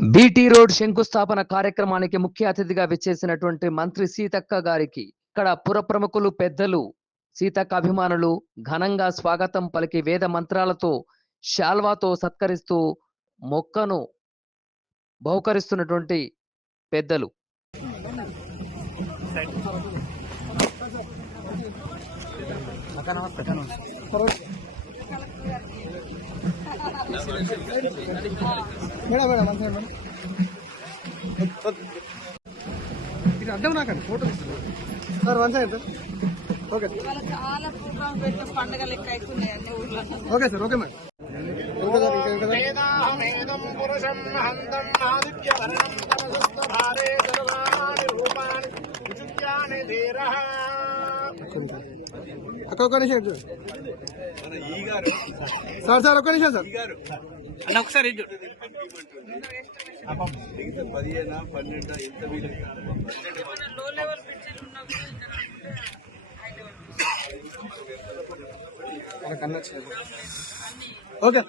BT road శంకుస్థాపన కార్యక్రమానికి ముఖ్య అతిథిగా విచ్చేసినటువంటి మంత్రి సీతక్క గారికి ఇక్కడ పుర ప్రముఖులు పెద్దలు సీతక్క అభిమానులు ఘనంగా స్వాగతం పలికి వేద మంత్రాలతో శాల్వాతో సత్కరిస్తూ మొక్కను బహుకరిస్తున్నటువంటి పెద్దలు ఇది అడ్డం నాకండి photo sir one side sir okay చాలా ప్రోగ్రామ్ పెట్టే పండుగ లెక్క అవుతున్నాయి అన్ని ఊర్లో. ఓకే సార్ ఓకే మేడం అక్క ఒక్క నిమిషం సార్ సార్ ఒక్క నిమిషం సార్ అన్న ఒకసారి లో లెవెల్ పిక్చర్ ఓకే